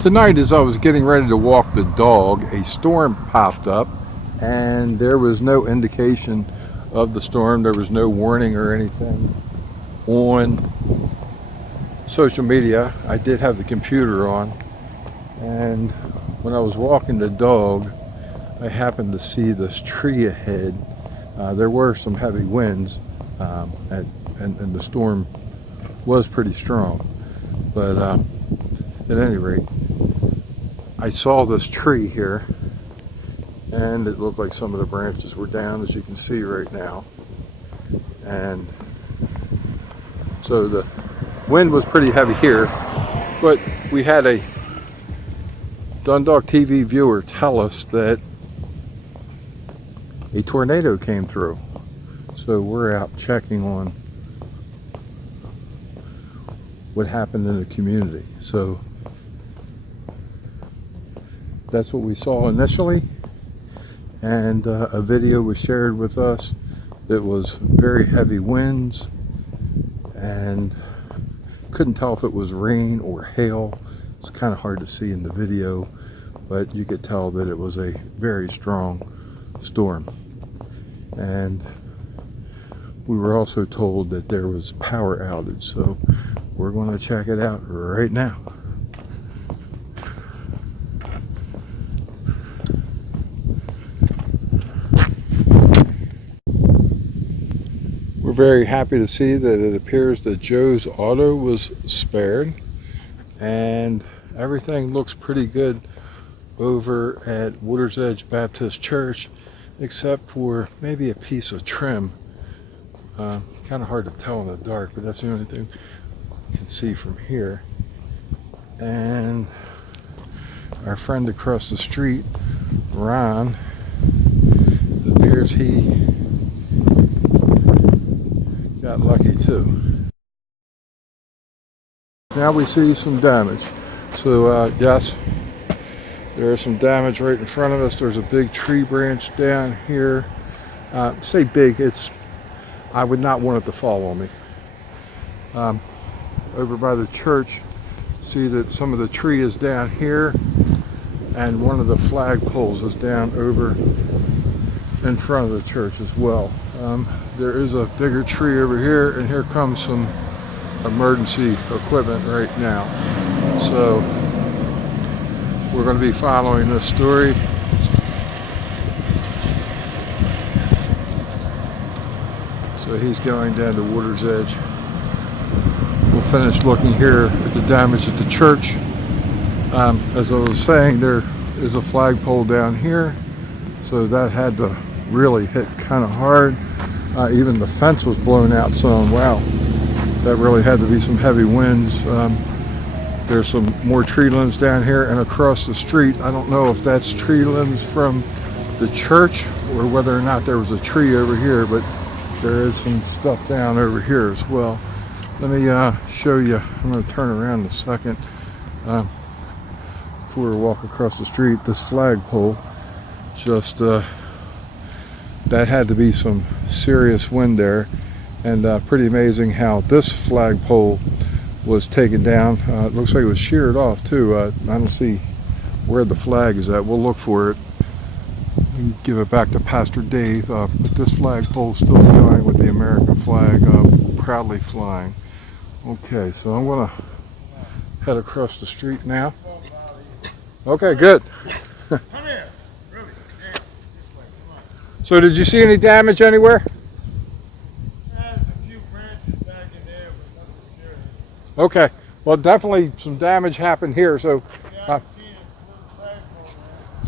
Tonight, as I was getting ready to walk the dog, a storm popped up, and there was no indication of the storm. There was no warning or anything on social media. I did have the computer on, and when I was walking the dog, I happened to see this tree ahead. There were some heavy winds, and the storm was pretty strong, but at any rate, I saw this tree here, and it looked like some of the branches were down, as you can see right now. And so the wind was pretty heavy here, but we had a DUNDALKTV viewer tell us that a tornado came through. So we're out checking on what happened in the community. So that's what we saw initially, and a video was shared with us. It was very heavy winds, and couldn't tell if it was rain or hail. It's kind of hard to see in the video, but you could tell that it was a very strong storm. And we were also told that there was power outage, so we're going to check it out right now. We're very happy to see that it appears that Joe's auto was spared, and everything looks pretty good over at Watersedge Baptist Church, except for maybe a piece of trim. Kind of hard to tell in the dark, but that's the only thing you can see from here. And our friend across the street, Ron, it appears he got lucky too. Now we see some damage. So yes, there is some damage right in front of us. There's a big tree branch down here. Say big, I would not want it to fall on me. Over by the church, see that some of the tree is down here, and one of the flag poles is down over in front of the church as well. There is a bigger tree over here, and here comes some emergency equipment right now. So we're going to be following this story. So he's going down to Watersedge. We'll finish looking here at the damage at the church. As I was saying, there is a flagpole down here, so that had to really hit kind of hard. Even the fence was blown out some. Wow, that really had to be some heavy winds. There's some more tree limbs down here, and across the street, I don't know if that's tree limbs from the church or whether or not there was a tree over here, but there is some stuff down over here as well. Let me show you. I'm going to turn around in a second before we walk across the street. This flagpole, just that had to be some serious wind there, and pretty amazing how this flagpole was taken down. It looks like it was sheared off too. I don't see where the flag is at. We'll look for it and give it back to Pastor Dave. But this flagpole is still going with the American flag proudly flying. Okay, so I'm going to head across the street now. Okay, good. Come here, Ruby. Hey, this way. Come on. So did you see any damage anywhere? There's a few branches back in there, but nothing serious. Okay, well definitely some damage happened here. So Yeah, I see a flagpole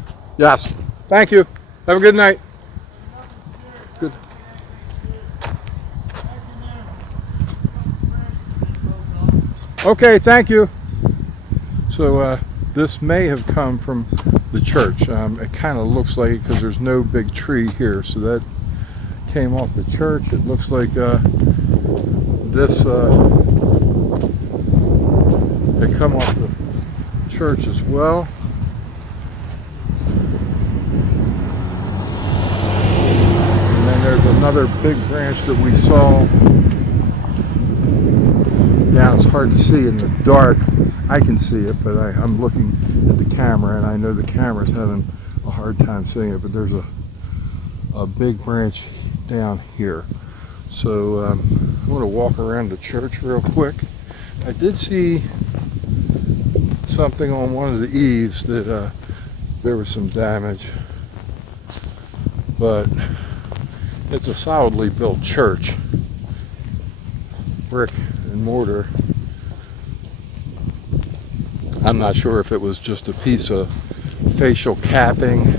there. yes, thank you. Have a good night. Good. Okay, thank you. So this may have come from the church. It kind of looks like it because there's no big tree here, so that came off the church. It looks like this had come off the church as well. And then there's another big branch that we saw down. It's hard to see in the dark. I can see it, but I'm looking at the camera, and I know the camera's having a hard time seeing it, but there's a big branch down here. So I'm going to walk around the church real quick. I did see something on one of the eaves that there was some damage, but it's a solidly built church, brick and mortar. I'm not sure if it was just a piece of facial capping.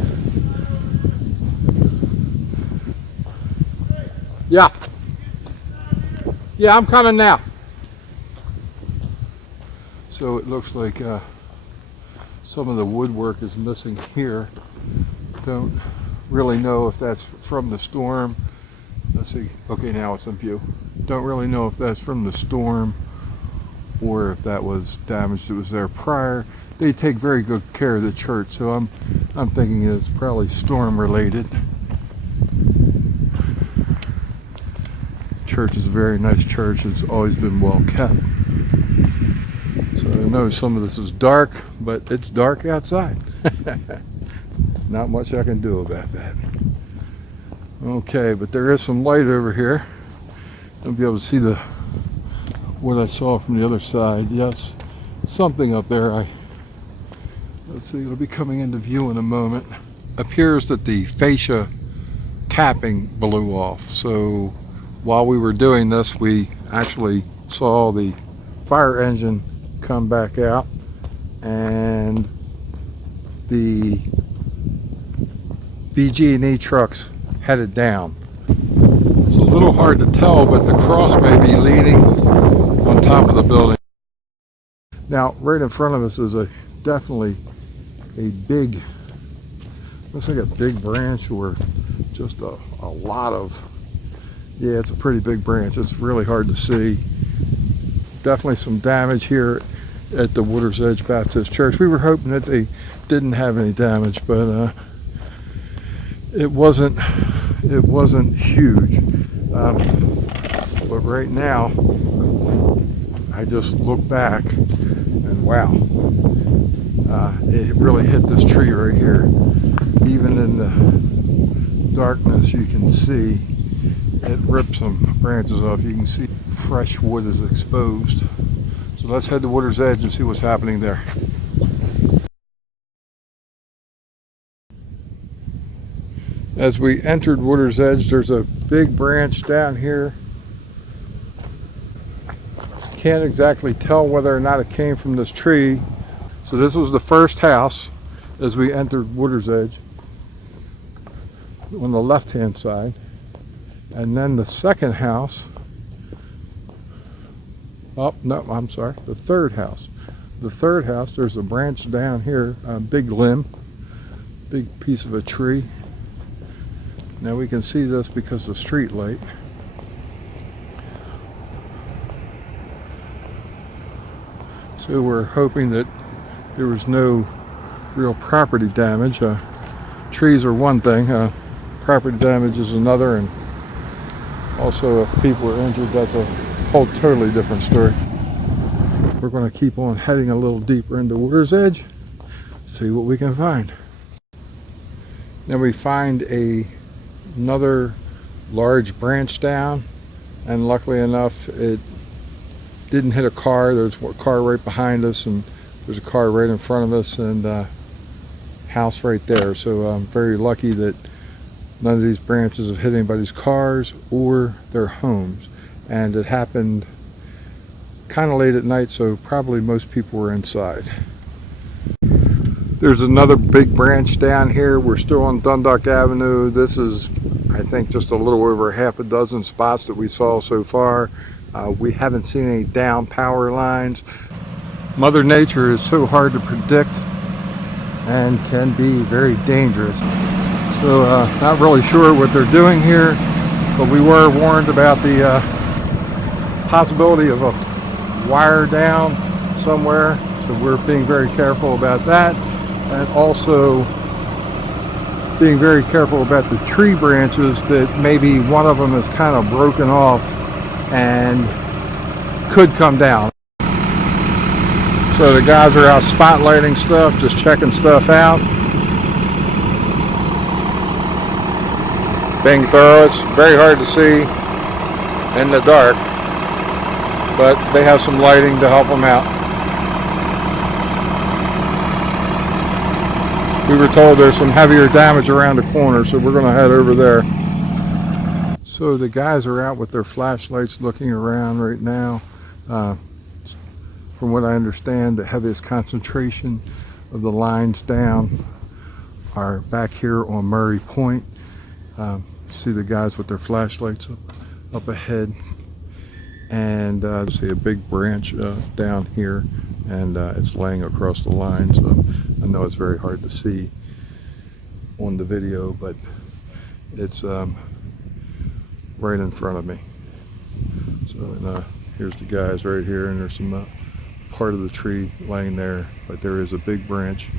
Yeah, I'm coming now. So it looks like some of the woodwork is missing here. Don't really know if that's from the storm. Let's see. Okay, now it's in view. Don't really know if that's from the storm or if that was damage that was there prior. They take very good care of the church, so I'm thinking it's probably storm related. Church is a very nice church. It's always been well kept. So I know some of this is dark, but it's dark outside. Not much I can do about that. Okay, but there is some light over here. You'll be able to see what I saw from the other side. Yes, something up there. Let's see, it'll be coming into view in a moment. Appears that the fascia capping blew off. So while we were doing this, we actually saw the fire engine come back out and the BG&E trucks headed down. It's a little hard to tell, but the cross may be leaning on top of the building. Now, right in front of us is definitely a big, looks like a big branch, or just a lot of, yeah, it's a pretty big branch. It's really hard to see. Definitely some damage here at the Watersedge Baptist Church. We were hoping that they didn't have any damage, but it wasn't huge. But right now, I just look back and wow, it really hit this tree right here. Even in the darkness, you can see it ripped some branches off. You can see fresh wood is exposed. So let's head to Watersedge and see what's happening there. As we entered Watersedge, there's a big branch down here. Can't exactly tell whether or not it came from this tree. So this was the first house as we entered Watersedge on the left-hand side. And then the second house, oh, no, I'm sorry, the third house. The third house, there's a branch down here, a big limb, big piece of a tree. Now we can see this because of the street light. So we're hoping that there was no real property damage. Trees are one thing, property damage is another, and also if people are injured, that's a whole totally different story. We're going to keep on heading a little deeper into Watersedge, see what we can find. Then we find another large branch down, and luckily enough it didn't hit a car. There's a car right behind us, and there's a car right in front of us, and a house right there. So I'm very lucky that none of these branches have hit anybody's cars or their homes. And it happened kind of late at night, so probably most people were inside. There's another big branch down here. We're still on Dundalk Avenue. This is, I think, just a little over half a dozen spots that we saw so far. We haven't seen any down power lines. Mother Nature is so hard to predict and can be very dangerous. So not really sure what they're doing here, but we were warned about the possibility of a wire down somewhere. So we're being very careful about that, and also being very careful about the tree branches that maybe one of them is kind of broken off and could come down. So the guys are out spotlighting stuff, just checking stuff out. Being thorough. It's very hard to see in the dark, but they have some lighting to help them out. We were told there's some heavier damage around the corner, so we're going to head over there. So the guys are out with their flashlights looking around right now. From what I understand, the heaviest concentration of the lines down are back here on Murray Point. See the guys with their flashlights up ahead, and see a big branch down here, and it's laying across the line. So I know it's very hard to see on the video, but it's right in front of me. So here's the guys right here, and there's some part of the tree laying there, but there is a big branch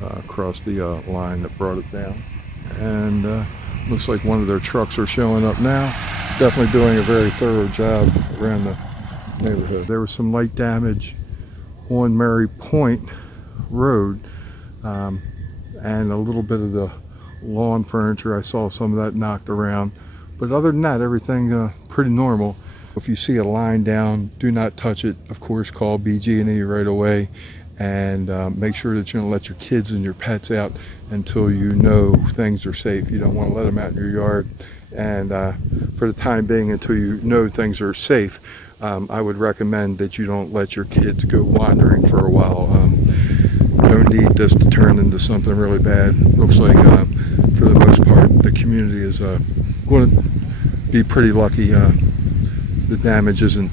across the line that brought it down. And looks like one of their trucks are showing up now. Definitely doing a very thorough job around the neighborhood. There was some light damage on Murray Point Road, and a little bit of the lawn furniture. I saw some of that knocked around, but other than that, everything pretty normal. If you see a line down, do not touch it. Of course, call BG&E right away, and make sure that you don't let your kids and your pets out until you know things are safe. You don't want to let them out in your yard, and for the time being, until you know things are safe, I would recommend that you don't let your kids go wandering for a while. No need this to turn into something really bad. Looks like for the most part the community is going to be pretty lucky. The damage isn't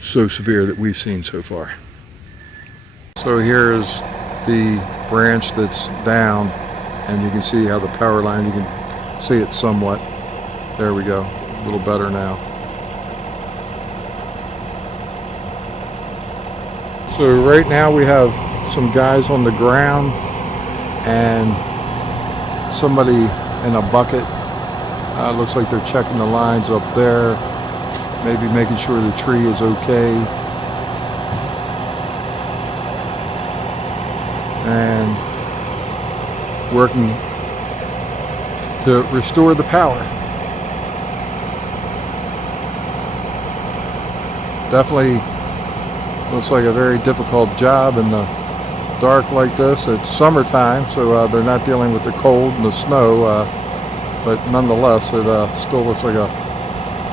so severe that we've seen so far. So here's the branch that's down, and you can see how the power line, you can see it somewhat. There we go, a little better now. So right now we have some guys on the ground and somebody in a bucket. Looks like they're checking the lines up there, maybe making sure the tree is okay, and working to restore the power. Definitely looks like a very difficult job in the dark like this. It's summertime, so they're not dealing with the cold and the snow, but nonetheless it still looks like a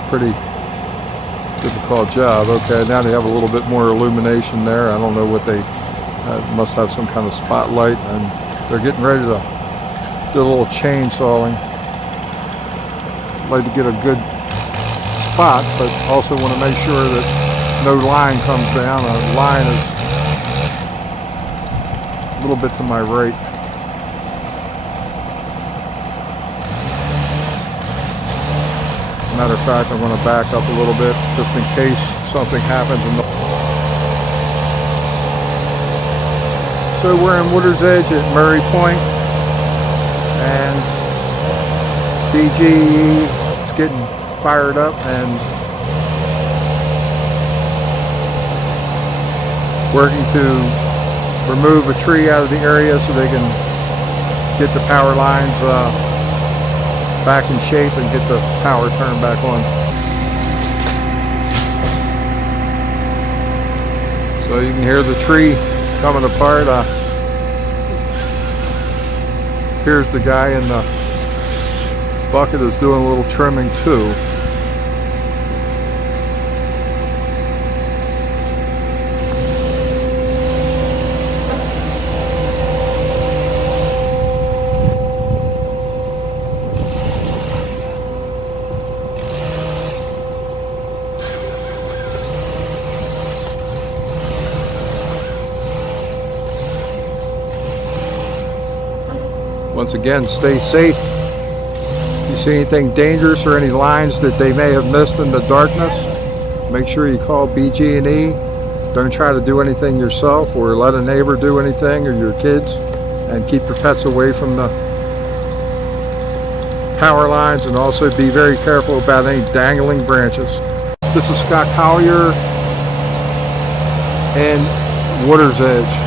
pretty difficult job. Okay, now they have a little bit more illumination there. I don't know what they must have, some kind of spotlight, and they're getting ready to do a little chainsawing. I'd like to get a good spot, but also want to make sure that no line comes down. A line is a little bit to my right. Matter of fact, I'm going to back up a little bit just in case something happens. So we're in Watersedge at Murray Point, and BG is getting fired up and working to remove a tree out of the area so they can get the power lines back in shape and get the power turned back on. So you can hear the tree coming apart. Here's the guy in the bucket is doing a little trimming too. Once again, stay safe. If you see anything dangerous or any lines that they may have missed in the darkness, make sure you call BG&E. Don't try to do anything yourself or let a neighbor do anything, or your kids, and keep your pets away from the power lines, and also be very careful about any dangling branches. This is Scott Collier and Watersedge.